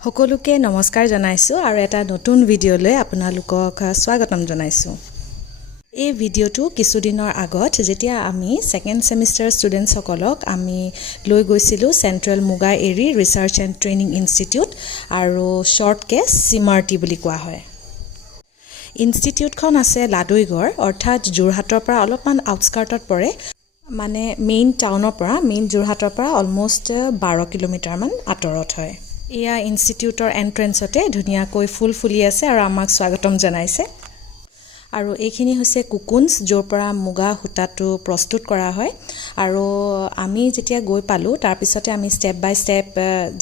সকলোকে নমস্কাৰ জনাইছোঁ আৰু এটা নতুন ভিডিঅ'লৈ আপোনালোকক স্বাগতম জনাইছোঁ। এই ভিডিঅ'টো কিছুদিনৰ আগত যেতিয়া আমি ছেকেণ্ড ছেমিষ্টাৰ ষ্টুডেণ্টসকলক আমি লৈ গৈছিলোঁ চেণ্ট্ৰেল মুগা এৰী ৰিচাৰ্চ এণ্ড ট্ৰেইনিং ইনষ্টিটিউট আৰু শ্বৰ্টকৈ CMRT বুলি কোৱা হয়। ইনষ্টিটিউটখন আছে লাদৈগড় অৰ্থাৎ যোৰহাটৰ পৰা অলপমান আউটস্কাৰ্টত পৰে, মানে মেইন টাউনৰ পৰা যোৰহাটৰ পৰা অলমষ্ট 12 কিলোমিটাৰমান আঁতৰত হয়। এয়া ইনষ্টিটিউটৰ এণ্ট্ৰেঞ্চতে ধুনীয়াকৈ ফুল ফুলি আছে আৰু আমাক স্বাগতম জনাইছে। আৰু এইখিনি হৈছে কুকুনছ, য'ৰ পৰা মুগা সূতাটো প্ৰস্তুত কৰা হয়। আৰু আমি যেতিয়া গৈ পালোঁ তাৰপিছতে আমি ষ্টেপ বাই ষ্টেপ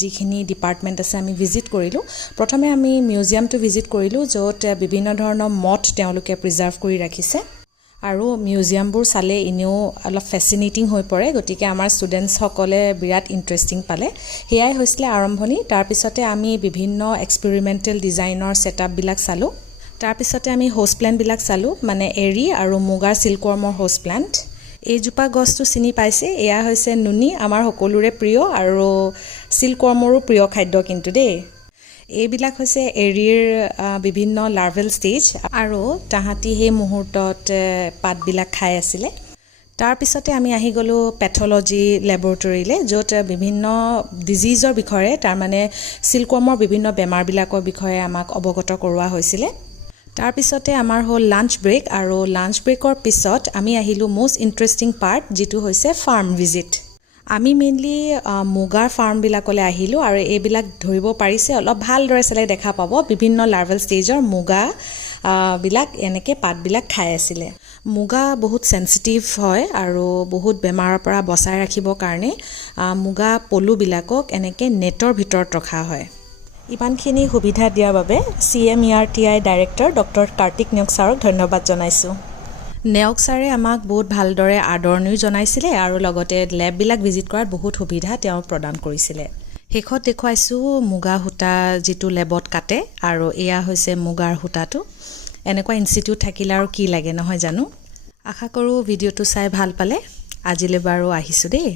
যিখিনি ডিপাৰ্টমেণ্ট আছে আমি ভিজিট কৰিলোঁ। প্ৰথমে আমি মিউজিয়ামটো ভিজিট কৰিলোঁ, য'ত বিভিন্ন ধৰণৰ মঠ তেওঁলোকে প্ৰিজাৰ্ভ কৰি ৰাখিছে। আৰু মিউজিয়ামবোৰ চালে এনেও অলপ ফেচিনেটিং হৈ পৰে, গতিকে আমাৰ ষ্টুডেণ্টছসকলে বিৰাট ইণ্টাৰেষ্টিং পালে। সেয়াই হৈছিলে আৰম্ভণি। তাৰপিছতে আমি বিভিন্ন এক্সপেৰিমেণ্টেল ডিজাইনৰ ছেটআপবিলাক চালোঁ। তাৰপিছতে আমি হোষ্ট প্লেণ্টবিলাক চালোঁ, মানে এৰী আৰু মুগাৰ চিল্কৱৰ্মৰ হোষ্ট প্লেণ্ট। এইজোপা গছটো চিনি পাইছে, এয়া হৈছে নুনি, আমাৰ সকলোৰে প্ৰিয় আৰু চিল্কৱৰ্মৰো প্ৰিয় খাদ্য কিন্তু দেই। এইবিলাক হৈছে এৰীৰ বিভিন্ন লাৰ্ভেল ষ্টেজ আৰু তাহাঁতি সেই মুহূৰ্তত পাতবিলাক খাই আছিলে। তাৰপিছতে আমি আহি গ'লোঁ পেথলজি লেবৰেটৰীলৈ, য'ত বিভিন্ন ডিজিজৰ বিষয়ে, তাৰমানে চিল্কৱৰ্মৰ বিভিন্ন বেমাৰবিলাকৰ বিষয়ে আমাক অৱগত কৰোৱা হৈছিলে। তাৰপিছতে আমাৰ হ'ল লাঞ্চ ব্ৰেক, আৰু লাঞ্চ ব্ৰেকৰ পিছত আমি আহিলোঁ মষ্ট ইণ্টাৰেষ্টিং পাৰ্ট, যিটো হৈছে ফাৰ্ম ভিজিট। আমি মেইনলি মুগাৰ ফাৰ্মবিলাকলৈ আহিলোঁ আৰু এইবিলাক ধৰিব পাৰিছে, অলপ ভালদৰে চালে দেখা পাব বিভিন্ন লাৰ্ভেল ষ্টেজৰ মুগা বিলাক এনেকৈ পাতবিলাক খাই আছিলে। মুগা বহুত চেঞ্চিটিভ হয় আৰু বহুত বেমাৰৰ পৰা বচাই ৰাখিবৰ কাৰণে মুগা পলুবিলাকক এনেকৈ নেটৰ ভিতৰত ৰখা হয়। ইমানখিনি সুবিধা দিয়াৰ বাবে CMERTI director doctor Kartik Neog ছাৰক ধন্যবাদ জনাইছোঁ। নেওগ ছাৰে আমাক বহুত ভালদৰে আদৰণিও জনাইছিলে আৰু লগতে লেববিলাক ভিজিট কৰাত বহুত সুবিধা তেওঁ প্ৰদান কৰিছিলে। শেষত দেখুৱাইছোঁ মুগা সূতা যিটো লেবত কাটে, আৰু এয়া হৈছে মুগাৰ সূতাটো। এনেকুৱা ইনষ্টিটিউট থাকিলে আৰু কি লাগে নহয় জানো। আশা কৰোঁ ভিডিঅ'টো চাই ভাল পালে। আজিলৈ বাৰু আহিছোঁ দেই।